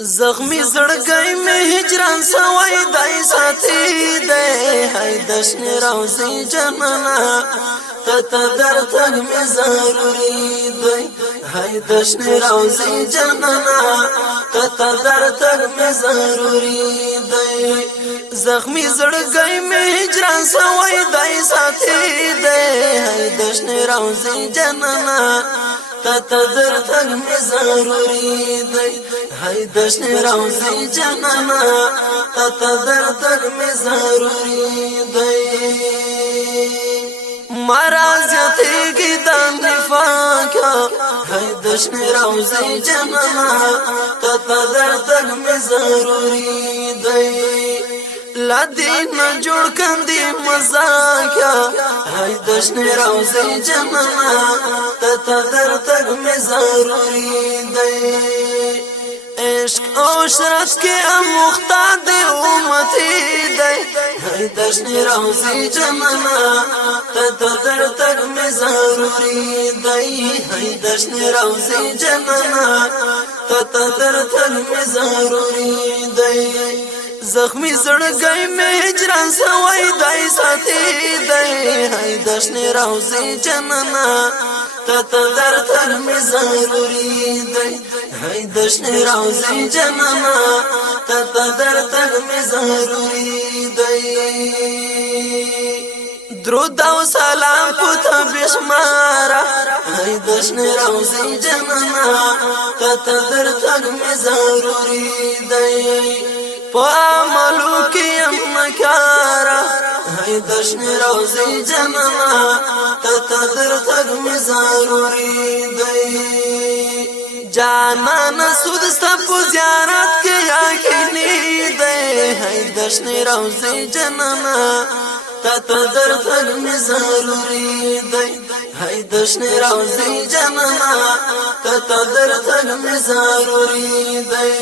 زخمی زړګی مې هجران سوی دای ساتي دی هاي دشن روضی جانانه درته درتګ مې ضروری دی هاي دشن روضی جانانه درته درتګ مې ضروری دی زخمی زړګی مې هجران سوی دای ساتي دی هاي دشن روضی جانانه درته درتګ مې ضروری دی هاي دشن روضی جانانه درته درتګ مې ضروری دی مرض یتیږي د نفاق هاي دشن روضی جانانه درته درتګ مې ضروری دی لدین جوړ کندي مزاق هاي دشن روضی جانانه درته درتګ مې ضروری دی عشق او شرط کې مختاد امتی دی هاي دشن روضی جانانه درته درتګ مې ضروری دی هاي دشن روضی جانانه درته درتګ مې ضروری دی زخمی زړګی مې هجران سوی دای ساتي دی هاي دشن روضی جانانه درته درتګ مې ضروری دی هاي دشن روضی جانانه درته درتګ مې ضروری دی درود او سلام پته بشماره هاي دشن روضی جانانه درته درتګ مې ضروری دی په عملو کې مکاره هاي دشن روضی جانانه درته درتګ مې ضروری دی جانانه سود ستا په زیارت کې یقیني دی هاي دشن روضی جانانه درته درتګ مې ضروری دی هاي دشن روضی جانانه درته درتګ مې ضروری دی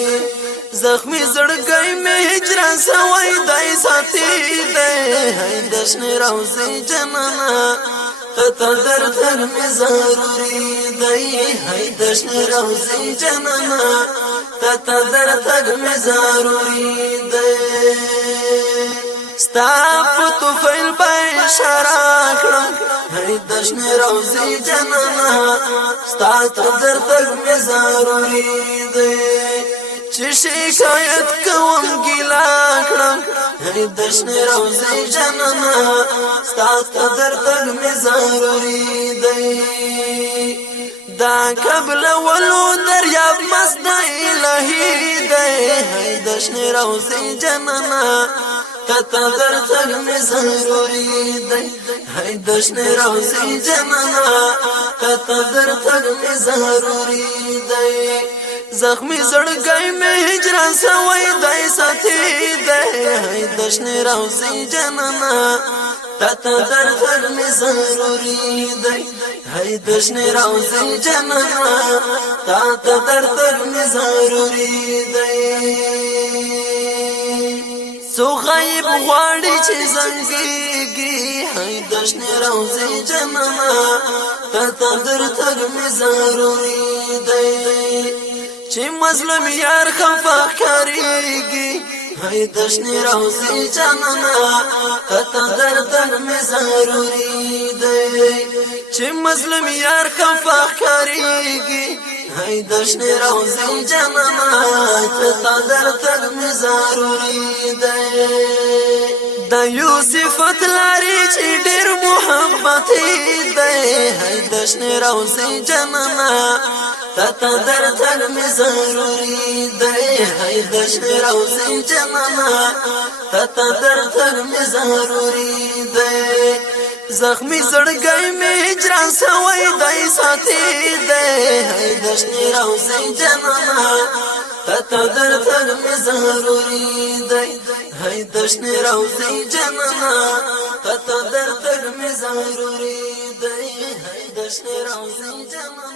زخمی زړګی مې هجران سوی دای ساتي دی هاي دشن روضی جانانه درته درتګ مې ضروری دی هاي دشن روضی جانانه درته درتګ مې ضروری دی ستا په توفیل په اشاره کړم هاي دشن روضی جانانه ستا ته درتګ مې ضروری دی چې شکایت کوم ګیلا کړم هاي دشن روضی جانانه ستا ته درتګ مې ضروری دی دا قبل ولو دریاب مست الهی دی هاي دشن روضی جانانه درته درتګ مې ضروری دی هاي دشن روضی جانانه درته درتګ مې ضروری دی زخمی زړګی مې هجران سوی دای ساتي دی هاي دشن روضی جانانه درته درتګ مې ضروری دی هاي دشن روضی جانانه درته درتګ مې ضروری دی سو غیب غواړي چې زنګيږي هاي دشن روضی جانانه درته درتګ مې ضروری دی چې مظلوم یار خفا کاریږي هاي دشن روضی جانانه درته درتګ مې ضروری دی چې مظلوم یار خفا کاریږي هاي دشن روضی جانانه درته درتګ مې ضروری دی دا یو صفت لري چې ډېر محبت دی هاي دشن روضی جانانه درته درتګ مې ضروری دی هاي دشن روضی جانانه درته درتګ مې ضروری دی زخمی زړګی مې هجران سوی دای ساتي دی هاي دشن روضی جانانه درته درتګ مې ضروری دی هاي دشن روضی جانانه درته درتګ مې ضروری دی هاي دشن روضی جانانه